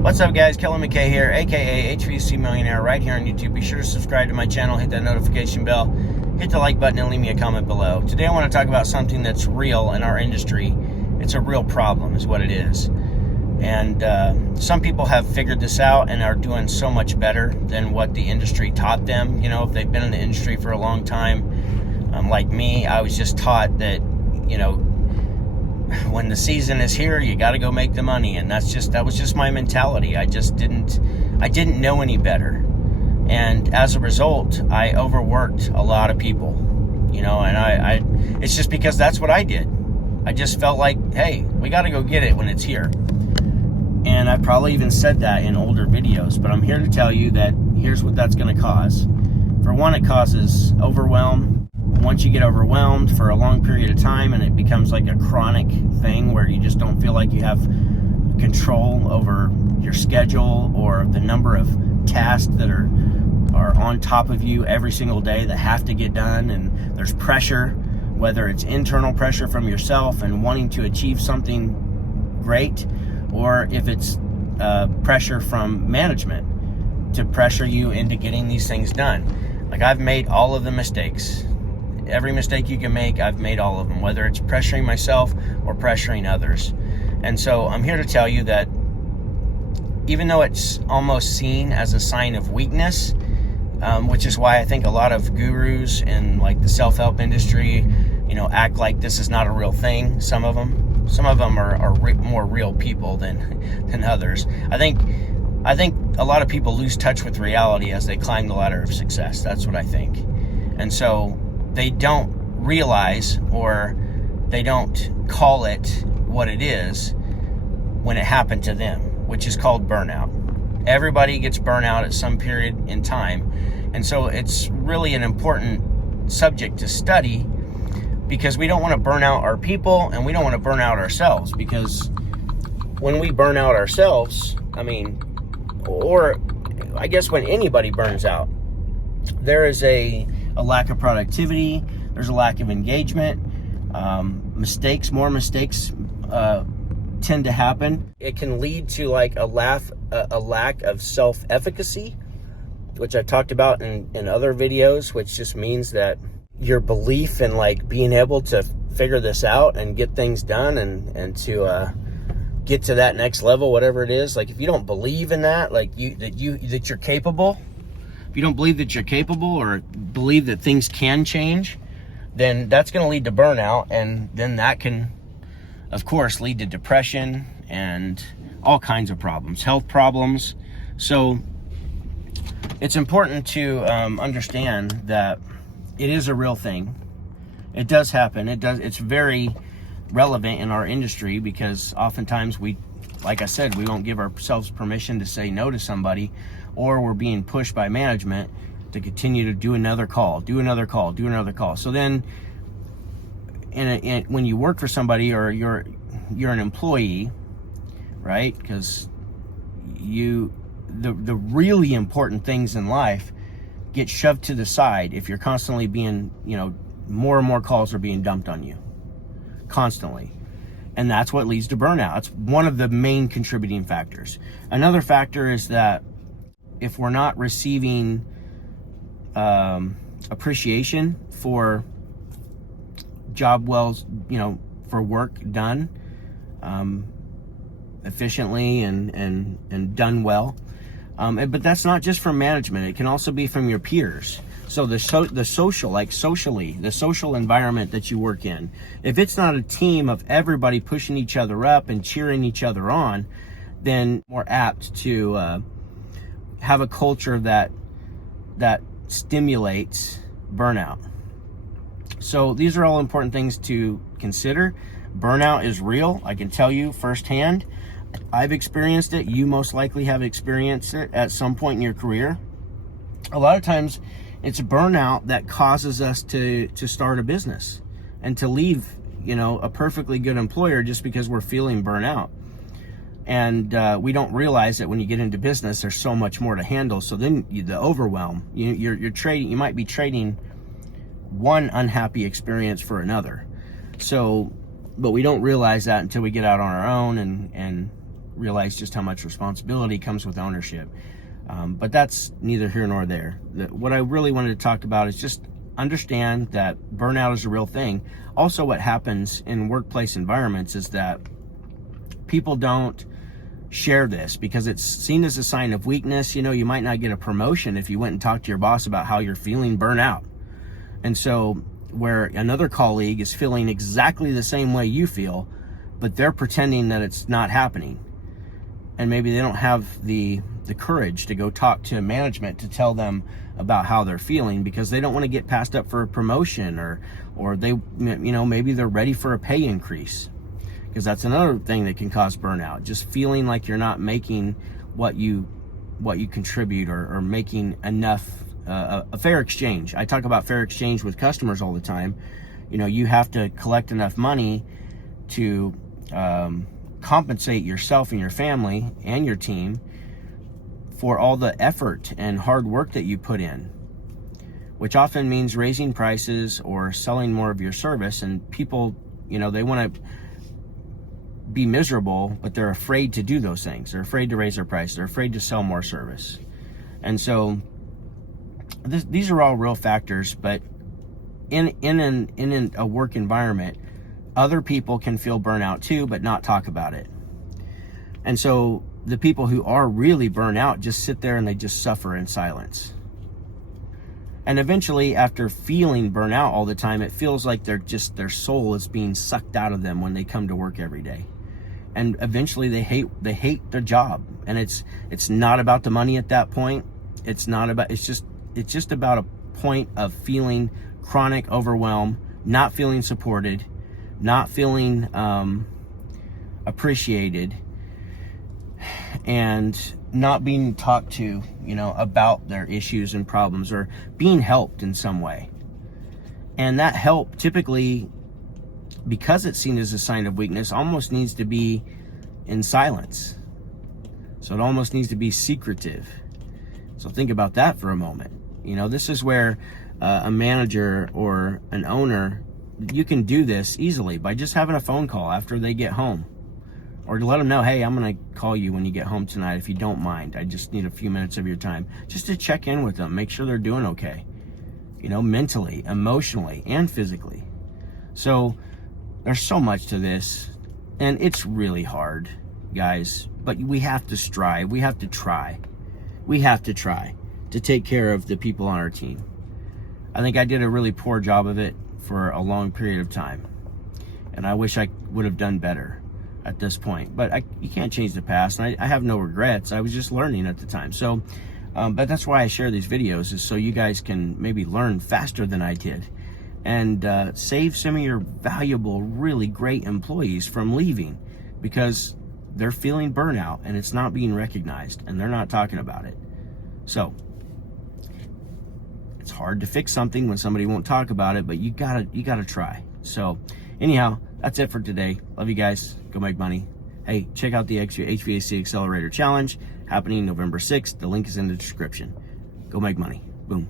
What's up, guys? Kelly McKay here, aka HVAC Millionaire, right here on YouTube. Be sure to subscribe to my channel, hit that notification bell, hit the like button, and leave me a comment below. Today I want to talk about something that's real in our industry. It's a real problem is what it is. And some people have figured this out and are doing so much better than what the industry taught them. You know, if they've been in the industry for a long time, like me, I was just taught that, you know, when the season is here, you got to go make the money. And that was just my mentality. I didn't know any better. And as a result, I overworked a lot of people, you know, and it's just because that's what I did. I just felt like, hey, we got to go get it when it's here. And I probably even said that in older videos, but I'm here to tell you that here's what that's going to cause. For one, it causes overwhelm. Once you get overwhelmed for a long period of time and it becomes like a chronic thing where you just don't feel like you have control over your schedule or the number of tasks that are on top of you every single day that have to get done, and there's pressure, whether it's internal pressure from yourself and wanting to achieve something great, or if it's pressure from management to pressure you into getting these things done. Like, I've made all of the mistakes. Every mistake you can make, I've made all of them, whether it's pressuring myself or pressuring others. And so I'm here to tell you that even though it's almost seen as a sign of weakness, which is why I think a lot of gurus in like the self-help industry, you know, act like this is not a real thing. Some of them are more real people than others. I think a lot of people lose touch with reality as they climb the ladder of success. That's what I think. And so they don't realize, or they don't call it what it is when it happened to them, which is called burnout. Everybody gets burnout at some period in time. And so it's really an important subject to study, because we don't want to burn out our people and we don't want to burn out ourselves. Because when we burn out ourselves, or I guess when anybody burns out, there is a lack of productivity, there's a lack of engagement, more mistakes tend to happen. It can lead to like a lack of self-efficacy, which I've talked about in other videos, which just means that your belief in like being able to figure this out and get things done and to get to that next level, whatever it is. Like, if you don't believe in that, like that you're capable, if you don't believe that you're capable or believe that things can change, then that's going to lead to burnout. And then that can, of course, lead to depression and all kinds of problems, health problems. So it's important to understand that it is a real thing. It does happen. It's very relevant in our industry, because oftentimes like I said, we won't give ourselves permission to say no to somebody, or we're being pushed by management to continue to do another call. So then when you work for somebody, or you're an employee, right? Because the really important things in life get shoved to the side if you're constantly being, you know, more and more calls are being dumped on you constantly. And that's what leads to burnout. It's one of the main contributing factors. Another factor is that if we're not receiving appreciation for for work done efficiently and done well, but that's not just from management. It can also be from your peers. So the social environment that you work in, if it's not a team of everybody pushing each other up and cheering each other on, then more apt to have a culture that stimulates burnout. So these are all important things to consider. Burnout is real. I can tell you firsthand. I've experienced it. You most likely have experienced it at some point in your career. A lot of times it's burnout that causes us to start a business and to leave, you know, a perfectly good employer just because we're feeling burnout. And we don't realize that when you get into business, there's so much more to handle. So then the overwhelm, you're trading, you might be trading one unhappy experience for another. So, but we don't realize that until we get out on our own and realize just how much responsibility comes with ownership. But that's neither here nor there. What I really wanted to talk about is just understand that burnout is a real thing. Also, what happens in workplace environments is that people don't share this because it's seen as a sign of weakness. You know, you might not get a promotion if you went and talked to your boss about how you're feeling burnout. And so where another colleague is feeling exactly the same way you feel, but they're pretending that it's not happening. And maybe they don't have the courage to go talk to management to tell them about how they're feeling because they don't want to get passed up for a promotion, or they, you know, maybe they're ready for a pay increase, because that's another thing that can cause burnout. Just feeling like you're not making what you contribute, or making enough, a fair exchange. I talk about fair exchange with customers all the time. You know, you have to collect enough money to compensate yourself and your family and your team for all the effort and hard work that you put in, which often means raising prices or selling more of your service. And people, you know, they want to be miserable, but they're afraid to do those things. They're afraid to raise their price. They're afraid to sell more service. And so these are all real factors, but in a work environment, other people can feel burnout too, but not talk about it. And so the people who are really burnt out just sit there and they just suffer in silence. And eventually, after feeling burnout all the time, it feels like their soul is being sucked out of them when they come to work every day. And eventually they hate their job. And it's not about the money at that point. It's just about a point of feeling chronic overwhelm, not feeling supported, not feeling appreciated, and not being talked to, you know, about their issues and problems, or being helped in some way. And that help, typically, because it's seen as a sign of weakness, almost needs to be in silence. So it almost needs to be secretive. So think about that for a moment. You know, this is where a manager or an owner, you can do this easily by just having a phone call after they get home. Or to let them know, hey, I'm going to call you when you get home tonight if you don't mind. I just need a few minutes of your time. Just to check in with them, make sure they're doing okay. You know, mentally, emotionally, and physically. So there's so much to this. And it's really hard, guys. But we have to strive. We have to try. We have to try to take care of the people on our team. I think I did a really poor job of it for a long period of time. And I wish I would have done better at this point, but you can't change the past, and I have no regrets. I was just learning at the time. So but that's why I share these videos, is so you guys can maybe learn faster than I did, and save some of your valuable, really great employees from leaving because they're feeling burnout and it's not being recognized and they're not talking about it. So it's hard to fix something when somebody won't talk about it, but you gotta try. So anyhow, that's it for today. Love you guys. Go make money. Hey, check out the HVAC Accelerator Challenge happening November 6th. The link is in the description. Go make money. Boom.